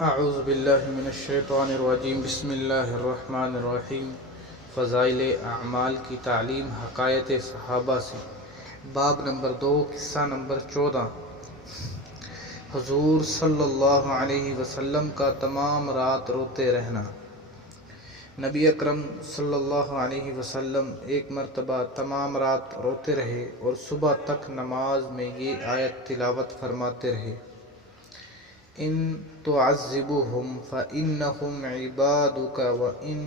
اعوذ باللہ من الشیطان الرجیم بسم اللہ الرحمن الرحیم فضائل اعمال کی تعلیم حکایت صحابہ سے باب نمبر 2 قصہ نمبر 14 حضور صلی اللہ علیہ وسلم کا تمام رات روتے رہنا۔ نبی اکرم صلی اللہ علیہ وسلم ایک مرتبہ تمام رات روتے رہے اور صبح تک نماز میں یہ آیت تلاوت فرماتے رہے: ان تعذبهم فإنهم عبادك وإن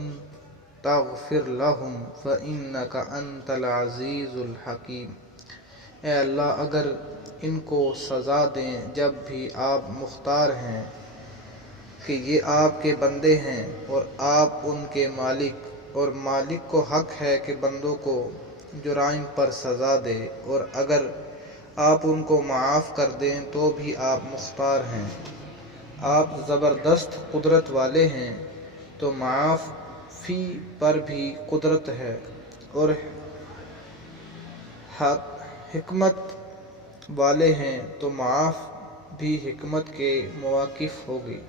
تغفر لهم فإنك أنت العزیز الحکیم۔ اے اللہ، اگر ان کو سزا دیں جب بھی آپ مختار ہیں کہ یہ آپ کے بندے ہیں اور آپ ان کے مالک، اور مالک کو حق ہے کہ بندوں کو جرائم پر سزا دے، اور اگر آپ ان کو معاف کر دیں تو بھی آپ مختار ہیں۔ آپ زبردست قدرت والے ہیں تو معافی پر بھی قدرت ہے، اور حکمت والے ہیں تو معاف بھی حکمت کے مواقف ہوگی۔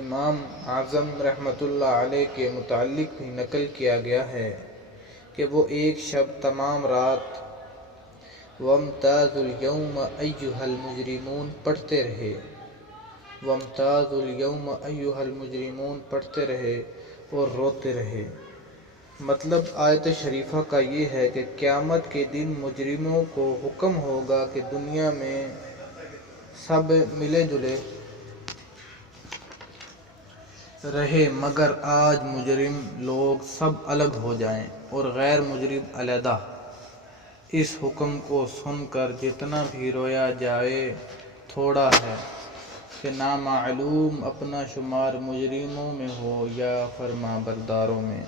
امام اعظم رحمۃ اللہ علیہ کے متعلق بھی نقل کیا گیا ہے کہ وہ ایک شب تمام رات وَامْتَازُوا الْيَوْمَ أَيُّهَا الْمُجْرِمُونَ پڑھتے رہے۔ وَامْتَازُوا الْيَوْمَ أَيُّهَا الْمُجْرِمُونَ پڑھتے رہے اور روتے رہے۔ مطلب آیت شریفہ کا یہ ہے کہ قیامت کے دن مجرموں کو حکم ہوگا کہ دنیا میں سب ملے جلے رہے، مگر آج مجرم لوگ سب الگ ہو جائیں اور غیر مجرم علیحدہ۔ اس حکم کو سن کر جتنا بھی رویا جائے تھوڑا ہے کہ نامعلوم اپنا شمار مجرموں میں ہو یا فرما برداروں میں۔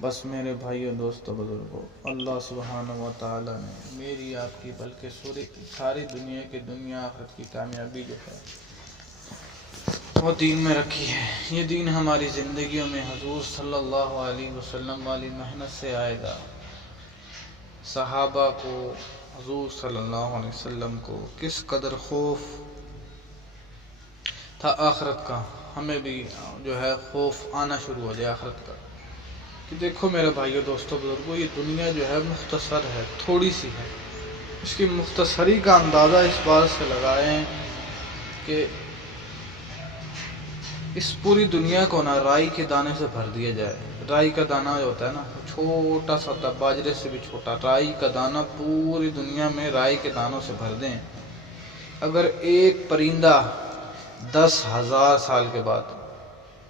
بس میرے بھائیو، دوستو، بزرگوں، اللہ سبحانہ و تعالیٰ نے میری آپ کی بلکہ ساری دنیا کے دنیا آخرت کی کامیابی جو ہے وہ دین میں رکھی ہے۔ یہ دین ہماری زندگیوں میں حضور صلی اللہ علیہ وسلم والی محنت سے آئے گا۔ صحابہ کو، حضور صلی اللہ علیہ وسلم کو کس قدر خوف تھا آخرت کا، ہمیں بھی جو ہے خوف آنا شروع ہو جائے آخرت کا کہ دیکھو میرے بھائیو، دوستو، بزرگوں، یہ دنیا جو ہے مختصر ہے، تھوڑی سی ہے۔ اس کی مختصری کا اندازہ اس بات سے لگائیں کہ اس پوری دنیا کو نا رائی کے دانے سے بھر دیا جائے۔ رائی کا دانہ جو ہوتا ہے نا، چھوٹا سا ہوتا ہے، باجرے سے بھی چھوٹا۔ رائی کا دانہ پوری دنیا میں رائی کے دانوں سے بھر دیں، اگر ایک پرندہ 10,000 سال کے بعد،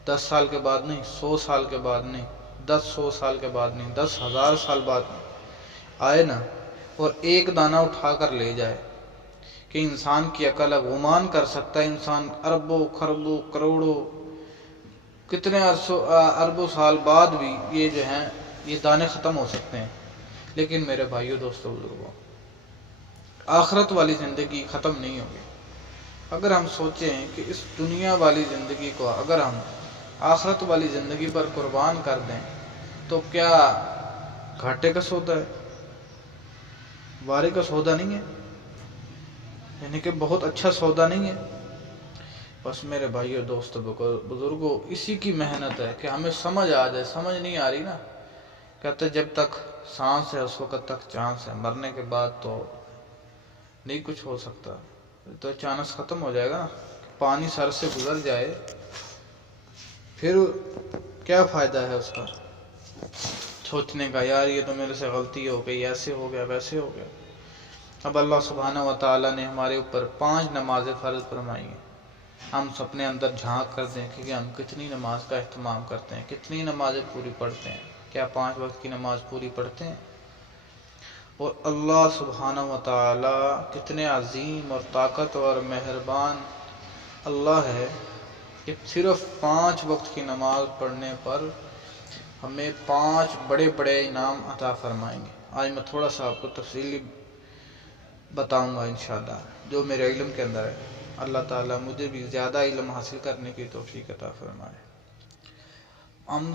10 سال کے بعد نہیں، 100 سال کے بعد نہیں، 100 سال کے بعد نہیں، 10,000 سال بعد آئے نا اور ایک دانہ اٹھا کر لے جائے، کہ انسان کی عقل گمان کر سکتا ہے انسان اربوں خربوں کروڑوں کتنے اربوں سال بعد بھی یہ جو ہیں یہ دانے ختم ہو سکتے ہیں، لیکن میرے بھائیو، دوستو، بزرگوں، آخرت والی زندگی ختم نہیں ہوگی۔ اگر ہم سوچیں کہ اس دنیا والی زندگی کو اگر ہم آخرت والی زندگی پر قربان کر دیں تو کیا گھاٹے کا سودا ہے؟ وارے کا سودا نہیں ہے، یعنی کہ بہت اچھا سودا نہیں ہے۔ بس میرے بھائیو، دوستو، بزرگوں، اسی کی محنت ہے کہ ہمیں سمجھ آ جائے۔ سمجھ نہیں آ رہی نا، کہتے جب تک سانس ہے اس وقت تک چانس ہے، مرنے کے بعد تو نہیں کچھ ہو سکتا، تو چانس ختم ہو جائے گا نا۔ پانی سر سے گزر جائے پھر کیا فائدہ ہے اس کا سوچنے کا، یار یہ تو میرے سے غلطی ہو گئی، ایسے ہو گیا، ویسے ہو گیا۔ اب اللہ سبحانہ و تعالیٰ نے ہمارے اوپر 5 نمازیں فرض فرمائی ہیں۔ ہم اپنے اندر جھانک کر دیں کہ ہم کتنی نماز کا اہتمام کرتے ہیں، کتنی نمازیں پوری پڑھتے ہیں، کیا 5 وقت کی نماز پوری پڑھتے ہیں؟ اور اللہ سبحانہ و تعالیٰ کتنے عظیم اور طاقتور اور مہربان اللہ ہے کہ صرف 5 وقت کی نماز پڑھنے پر ہمیں 5 بڑے بڑے انعام عطا فرمائیں گے۔ آج میں تھوڑا سا آپ کو تفصیلی بتاؤں گا انشاءاللہ، جو میرے علم کے اندر ہے۔ اللہ تعالیٰ مجھے بھی زیادہ علم حاصل کرنے کی توفیق عطا فرمائے۔ ہم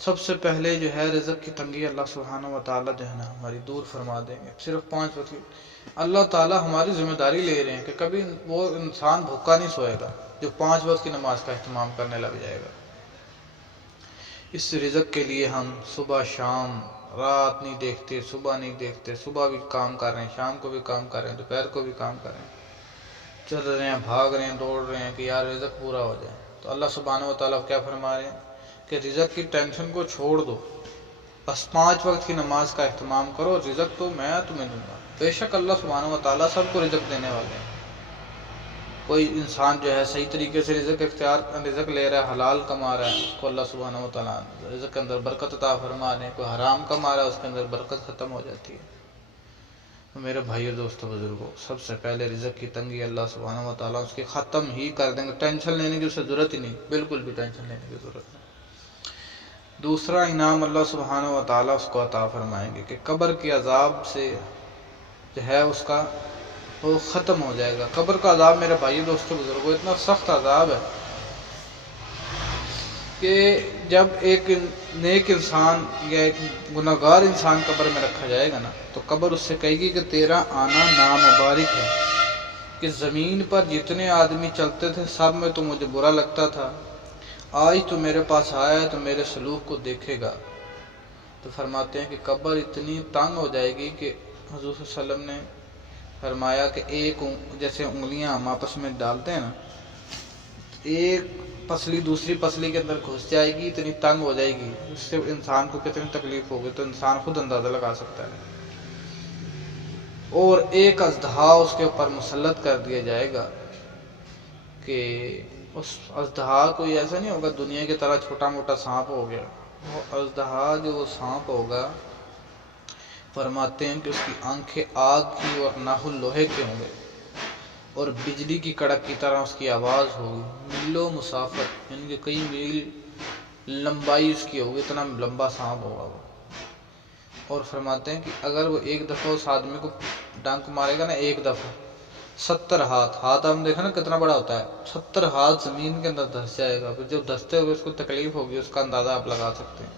سب سے پہلے جو ہے رزق کی تنگی اللہ سبحانہ و تعالیٰ جو ہے نا ہماری دور فرما دیں گے. صرف 5 وقت کی اللہ تعالیٰ ہماری ذمہ داری لے رہے ہیں کہ کبھی وہ انسان بھوکا نہیں سوئے گا جو 5 وقت کی نماز کا اہتمام کرنے لگ جائے گا. اس رزق کے لیے ہم صبح شام رات نہیں دیکھتے، صبح نہیں دیکھتے، صبح بھی کام کر رہے ہیں، شام کو بھی کام کر رہے ہیں، دوپہر کو بھی کام کر رہے ہیں، چل رہے ہیں، بھاگ رہے ہیں، دوڑ رہے ہیں کہ یار رزق پورا ہو جائے. تو اللہ سبحانہ و تعالیٰ کیا فرما رہے ہیں کہ رزق کی ٹینشن کو چھوڑ دو، بس 5 وقت کی نماز کا اہتمام کرو، رزق تو میں تمہیں دوں گا. بے شک اللہ سبحانہ و تعالیٰ سب کو رزق دینے والے ہیں. کوئی انسان جو ہے صحیح طریقے سے رزق لے رہا ہے، حلال کما رہا ہے، اس کو اللہ سبحانہ و تعالیٰ رزق کے اندر برکت عطا فرما رہے ہیں. کوئی حرام کما رہا ہے، اس کے اندر برکت ختم ہو جاتی ہے. تو میرے بھائیو دوستو بزرگوں، سب سے پہلے رزق کی تنگی اللہ سبحانہ و تعالیٰ اس کی ختم ہی کر دیں گے. ٹینشن لینے کی اسے ضرورت ہی نہیں، بالکل بھی ٹینشن لینے کی ضرورت نہیں. دوسرا انعام اللہ سبحانہ و تعالیٰ اس کو عطا فرمائیں گے کہ قبر کے عذاب سے جو ہے اس کا وہ ختم ہو جائے گا. قبر کا عذاب میرے بھائی دوستو بزرگوں اتنا سخت عذاب ہے کہ جب ایک نیک انسان یا ایک گناہگار انسان قبر میں رکھا جائے گا نا تو قبر اس سے کہے گی کہ تیرا آنا نامبارک ہے، کہ زمین پر جتنے آدمی چلتے تھے سب میں تو مجھے برا لگتا تھا، آج تو میرے پاس آیا ہے تو میرے سلوک کو دیکھے گا. تو فرماتے ہیں کہ قبر اتنی تنگ ہو جائے گی کہ حضور صلی اللہ علیہ وسلم نے فرمایا کہ ایک جیسے انگلیاں ہم آپس میں ڈالتے ہیں نا، ایک پسلی دوسری پسلی کے اندر گھس جائے گی، اتنی تنگ ہو جائے گی، اس سے انسان کو کتنی تکلیف ہوگی تو انسان خود اندازہ لگا سکتا ہے. اور ایک اژدہا اس کے اوپر مسلط کر دیا جائے گا کہ اس اژدہا کوئی ایسا نہیں ہوگا دنیا کی طرح چھوٹا موٹا سانپ ہو گیا. وہ اژدہا جو وہ سانپ ہوگا فرماتے ہیں کہ اس کی آنکھیں آگ کی اور ناخن لوہے کے ہوں گے، اور بجلی کی کڑک کی طرح اس کی آواز ہوگی. میلوں مسافت یعنی کہ کئی میل لمبائی اس کی ہوگی، اتنا لمبا سانپ ہوگا وہ. اور فرماتے ہیں کہ اگر وہ ایک دفعہ اس آدمی کو ڈنک مارے گا نا، ایک دفعہ 70 ہاتھ ہم دیکھیں نا کتنا بڑا ہوتا ہے، 70 ہاتھ زمین کے اندر دھس جائے گا. پھر جب دھستے ہوئے اس کو تکلیف ہوگی اس کا اندازہ آپ لگا سکتے ہیں.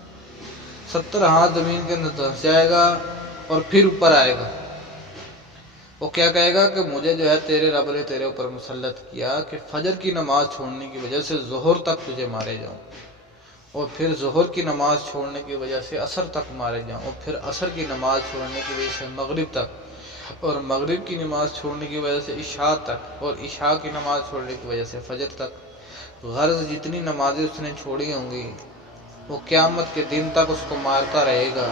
70 ہاتھ زمین کے اندر دھس جائے گا اور پھر اوپر آئے گا. وہ کیا کہے گا کہ مجھے جو ہے تیرے رب نے تیرے اوپر مسلط کیا کہ فجر کی نماز چھوڑنے کی وجہ سے ظہر تک تجھے مارے جاؤں، اور پھر ظہر کی نماز چھوڑنے کی وجہ سے عصر تک مارے جاؤں، اور پھر عصر کی نماز چھوڑنے کی وجہ سے مغرب تک، اور مغرب کی نماز چھوڑنے کی وجہ سے عشاء تک، اور عشاء کی نماز چھوڑنے کی وجہ سے فجر تک. غرض جتنی نمازیں اس نے چھوڑی ہوں گی وہ قیامت کے دن تک اس کو مارتا رہے گا.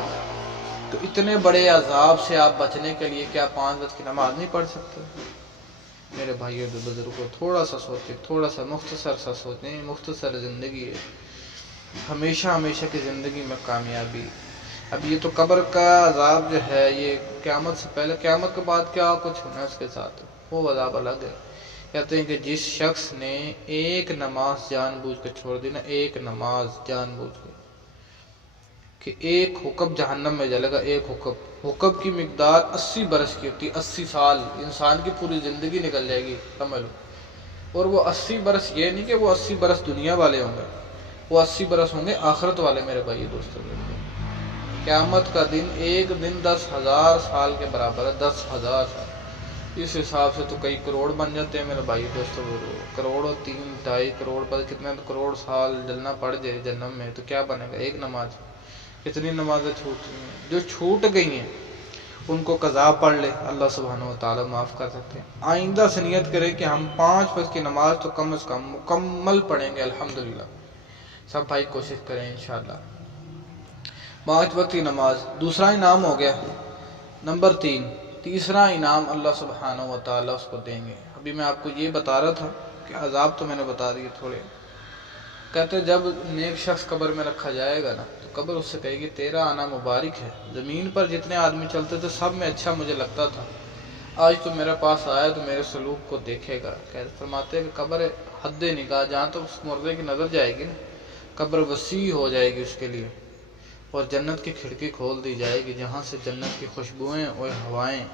تو اتنے بڑے عذاب سے آپ بچنے کے لیے کیا 5 وقت کی نماز نہیں پڑھ سکتے؟ میرے بھائیو بزرگوں تھوڑا سا سوچیں، تھوڑا سا مختصر سا سوچیں. مختصر زندگی ہے، ہمیشہ کی زندگی میں کامیابی. اب یہ تو قبر کا عذاب جو ہے یہ قیامت سے پہلے، قیامت کے بعد کیا کچھ ہونا ہے اس کے ساتھ وہ عذاب الگ ہے. کہتے ہیں کہ جس شخص نے ایک نماز جان بوجھ کے چھوڑ دی نا، ایک نماز جان بوجھ کے، کہ ایک حکم جہنم میں جلے گا. ایک حکم کی مقدار 80 برس کی ہوتی ہے، 80 سال انسان کی پوری زندگی نکل جائے گی کمل. اور وہ 80 برس یہ نہیں کہ وہ 80 برس دنیا والے ہوں گے، وہ 80 برس ہوں گے آخرت والے. میرے بھائی دوستوں، قیامت کا دن ایک دن 10,000 سال کے برابر ہے. 10,000 سال اس حساب سے تو کئی کروڑ بن جاتے ہیں میرے بھائی دوستوں. کروڑوں 3-2.5 کروڑ پر کتنے کروڑ سال جلنا پڑ جائے جہنم میں تو کیا بنے گا ایک نماز. کتنی نمازیں چھوٹ رہی ہیں، جو چھوٹ گئی ہیں ان کو قضا پڑھ لے، اللہ سبحانہ و تعالیٰ معاف کر سکتے ہیں. آئندہ سے نیت کرے کہ ہم 5 وقت کی نماز تو کم از کم مکمل پڑھیں گے. الحمدللہ سب بھائی کوشش کریں انشاءاللہ 5 وقت کی نماز. دوسرا انعام ہو گیا. نمبر 3، تیسرا انعام اللہ سبحانہ و تعالیٰ اس کو دیں گے. ابھی میں آپ کو یہ بتا رہا تھا کہ عذاب تو میں نے بتا دیے تھوڑے. کہتے جب نیک شخص قبر میں رکھا جائے گا نا تو قبر اس سے کہے گی تیرا آنا مبارک ہے، زمین پر جتنے آدمی چلتے تھے سب میں اچھا مجھے لگتا تھا، آج تو میرے پاس آیا تو میرے سلوک کو دیکھے گا. فرماتے ہیں کہ قبر حد نگاہ، جہاں تو اس مردے کی نظر جائے گی نا قبر وسیع ہو جائے گی اس کے لیے، اور جنت کی کھڑکی کھول دی جائے گی جہاں سے جنت کی خوشبوئیں اور ہوائیں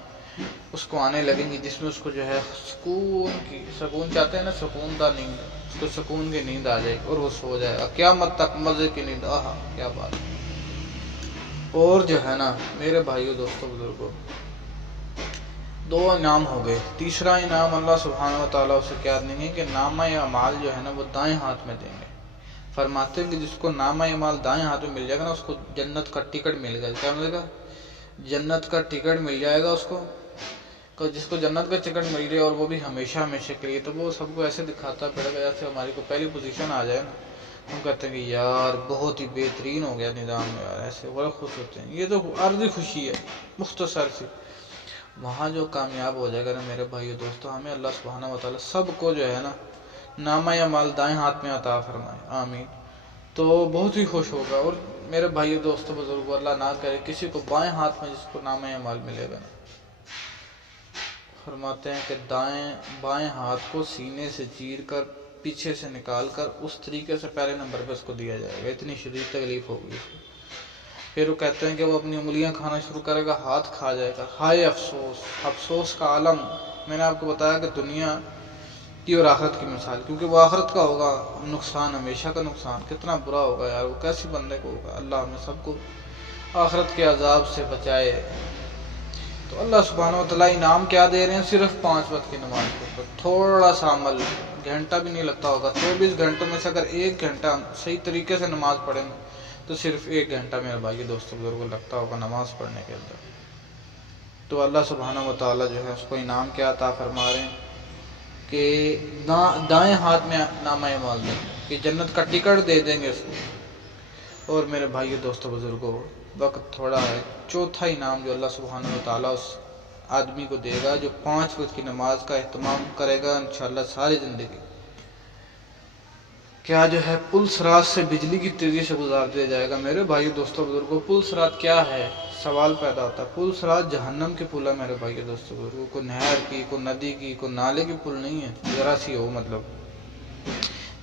اس کو آنے لگیں گی، جس میں اس کو جو ہے سکون چاہتے ہیں نا، سکون دا نیند، اس کو سکون کی نیند آ جائے گی اور وہ سو جائے گا قیامت تک مزے کی نیند۔ آہا کیا بات ہے۔ اور جو ہے نا میرے بھائیو دوستو بزرگوں، 2 انعام ہو گئے۔ تیسرا انعام اللہ سبحانہ و تعالیٰ اسے کیا دیں گے کہ نامہ اعمال جو ہے نا وہ دائیں ہاتھ میں دیں گے۔ فرماتے ہیں کہ جس کو نامہ اعمال دائیں ہاتھ میں مل جائے گا نا، اس کو جنت کا ٹکٹ مل گیا۔ کیا ملے گا؟ جنت کا ٹکٹ مل جائے گا اس کو۔ جس کو جنت کا ٹکٹ مل جائے اور وہ بھی ہمیشہ ہمیشہ کے لیے، تو وہ سب کو ایسے دکھاتا پڑے گا جیسے ہماری کو پہلی پوزیشن آ جائے نا، ہم کہتے ہیں کہ یار بہت ہی بہترین ہو گیا نظام یار، ایسے بڑا خوش ہوتے ہیں۔ یہ تو عارضی خوشی ہے مختصر سی۔ وہاں جو کامیاب ہو جائے گا نا میرے بھائیو دوستو، ہمیں اللہ سبحانہ و تعالیٰ سب کو جو ہے نا نامہ اعمال دائیں ہاتھ میں عطا فرمائے، آمین۔ تو بہت ہی خوش ہوگا۔ اور میرے بھائیو دوستو بزرگو، اللہ نہ کرے کسی کو بائیں ہاتھ میں جس کو نامہ اعمال ملے گا نا، فرماتے ہیں کہ بائیں ہاتھ کو سینے سے چیر کر پیچھے سے نکال کر اس طریقے سے پہلے نمبر پہ اس کو دیا جائے گا، اتنی شدید تکلیف ہوگی اس کو۔ پھر وہ کہتے ہیں کہ وہ اپنی انگلیاں کھانا شروع کرے گا، ہاتھ کھا جائے گا۔ ہائے افسوس، افسوس کا عالم۔ میں نے آپ کو بتایا کہ دنیا کی اور آخرت کی مثال، کیونکہ وہ آخرت کا ہوگا نقصان، ہمیشہ کا نقصان، کتنا برا ہوگا یار، وہ کیسی بندے کو ہوگا۔ اللہ ہمیں سب کو آخرت کے عذاب سے بچائے۔ تو اللہ سبحانہ و تعالیٰ انعام کیا دے رہے ہیں؟ صرف 5 وقت کی نماز کے اوپر تھوڑا سا عمل، گھنٹہ بھی نہیں لگتا ہوگا۔ 24 گھنٹوں میں سے اگر 1 گھنٹہ صحیح طریقے سے نماز پڑھیں گے تو صرف 1 گھنٹہ میرے بھائی دوستوں بزرگوں لگتا ہوگا نماز پڑھنے کے اندر۔ تو اللہ سبحانہ و تعالیٰ جو ہے اس کو انعام کیا عطا فرما رہے ہیں کہ دائیں ہاتھ میں نامہ اعمال دیں گے، کہ جنت کا ٹکٹ دے دیں گے اس کو۔ اور میرے بھائی دوستوں بزرگوں، وقت تھوڑا ہے، چوتھا انعام جو اللہ سبحانہ و تعالیٰ اس آدمی کو دے گا جو 5 وقت کی نماز کا اہتمام کرے گا انشاءاللہ ساری زندگی، کیا جو ہے پل صراط سے بجلی کی تیزی سے گزار دیا جائے گا۔ میرے بھائی دوستوں بزرگوں، پل صراط کیا ہے؟ سوال پیدا ہوتا ہے۔ پل صراط جہنم کے پل ہے میرے بھائی دوستوں بزرگوں، کوئی نہر کی، کوئی ندی کی، کوئی نالے کی پل نہیں ہے، ذرا سی ہو مطلب۔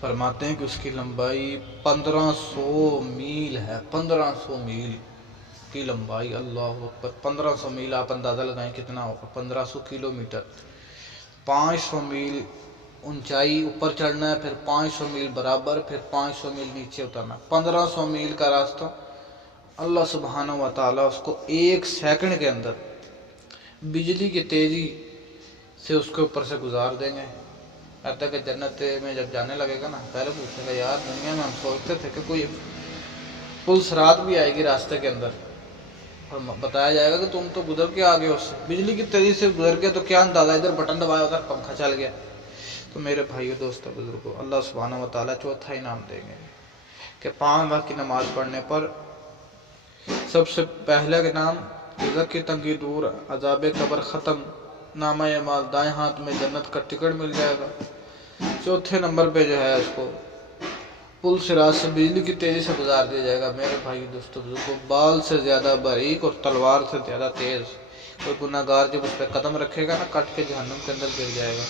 فرماتے ہیں کہ اس کی لمبائی 1500 میل ہے، 1500 میل کی لمبائی، اللہ اکبر۔ 1500 میل آپ اندازہ لگائیں کتنا ہوگا، 1500 کلومیٹر۔ 500 میل اونچائی اوپر چڑھنا ہے، پھر 500 میل برابر، پھر 500 میل نیچے اترنا، 1500 میل کا راستہ اللہ سبحانہ و تعالیٰ اس کو 1 سیکنڈ کے اندر بجلی کی تیزی سے اس کے اوپر سے گزار دیں گے۔ کہتا ہے کہ جنت میں جب جانے لگے گا نا، پہلے پوچھے گا یار دنیا میں ہم سوچتے تھے کہ کوئی پل صراط بھی آئے گی راستے کے اندر، اور بتایا جائے گا کہ تم تو گزر کے آگے اس سے بجلی کی تیزی سے گزر کے، تو کیا اندازہ، ادھر بٹن دبایا ادھر پنکھا چل گیا۔ تو میرے بھائیو دوستو بزرگوں، اللہ سبحانہ و تعالیٰ چوتھا انعام دیں گے کہ 5 وقت کی نماز پڑھنے پر سب سے پہلا انعام رزق کی تنگی دور، عذاب قبر ختم، نامہ اعمال دائیں ہاتھ میں جنت کا ٹکٹ مل جائے گا۔ چوتھے نمبر پہ جو ہے اس کو پل صراط سے بجلی کی تیزی سے گزار دیا جائے گا۔ میرے بھائی دوستو بزرگوں، بال سے زیادہ باریک اور تلوار سے زیادہ تیز کوئی گناہ گار جب اس پہ قدم رکھے گا نا، کٹ کے جہنم کے اندر گر جائے گا۔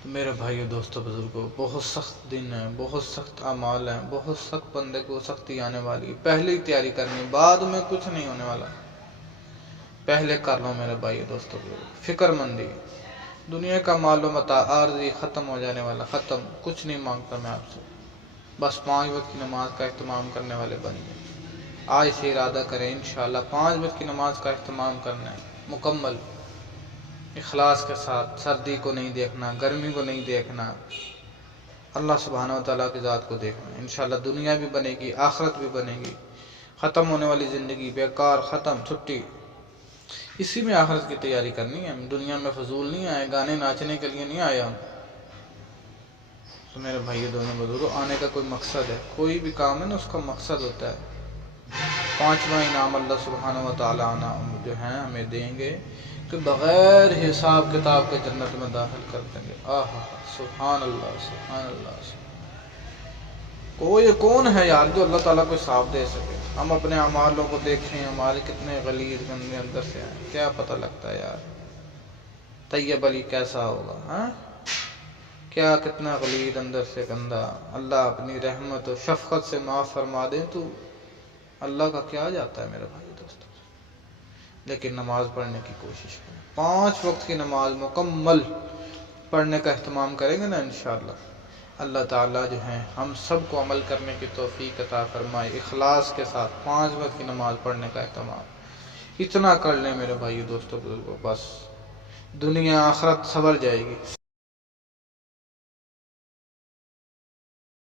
تو میرے بھائیو دوستو بزرگوں، بہت سخت دن ہے، بہت سخت اعمال ہیں، بہت سخت بندے کو سختی آنے والی ہے، پہلے ہی تیاری کرنی، بعد میں کچھ نہیں ہونے والا، پہلے کر لو میرے بھائیو دوستو بزرگوں۔ فکر مندی، دنیا کا مال و متاع عارضی، ختم ہو جانے والا، ختم، کچھ نہیں مانگتا میں آپ سے، بس 5 وقت کی نماز کا اہتمام کرنے والے بنیے۔ آج سے ارادہ کریں انشاءاللہ 5 وقت کی نماز کا اہتمام کرنا ہے، مکمل اخلاص کے ساتھ، سردی کو نہیں دیکھنا، گرمی کو نہیں دیکھنا، اللہ سبحانہ و تعالیٰ کی ذات کو دیکھنا۔ انشاءاللہ دنیا بھی بنے گی، آخرت بھی بنے گی، ختم ہونے والی زندگی بیکار، ختم، چھٹی، اسی میں آخرت کی تیاری کرنی ہے۔ ہم دنیا میں فضول نہیں آئے، گانے ناچنے کے لیے نہیں آئے ہم۔ تو میرے بھائی دونوں بزرگوں، آنے کا کوئی مقصد ہے، کوئی بھی کام ہے نا اس کا مقصد ہوتا ہے۔ 5واں انعام اللہ سبحانہ و تعالیٰ جو ہیں ہمیں دیں گے کہ بغیر حساب کتاب کے جنت میں داخل کر دیں گے۔ آہا سبحان اللہ، سبحان اللہ، کوئی کون ہے یار جو اللہ تعالیٰ کو حساب دے سکے؟ ہم اپنے اعمالوں کو دیکھیں، ہمارے کتنے غلیظ گندے اندر سے ہیں، کیا پتہ لگتا ہے یار طیب علی کیسا ہوگا، ہاں کیا کتنا غلیظ اندر سے گندا۔ اللہ اپنی رحمت و شفقت سے معاف فرما دے تو اللہ کا کیا جاتا ہے میرے بھائی دوستو۔ لیکن نماز پڑھنے کی کوشش کریں. 5 وقت کی نماز مکمل پڑھنے کا اہتمام کریں گے نا انشاءاللہ. اللہ تعالیٰ جو ہیں ہم سب کو عمل کرنے کی توفیق عطا فرمائے. اخلاص کے ساتھ 5 وقت کی نماز پڑھنے کا اہتمام اتنا کر لیں میرے بھائیو دوستو بزرگو، بس دنیا آخرت سنور جائے گی.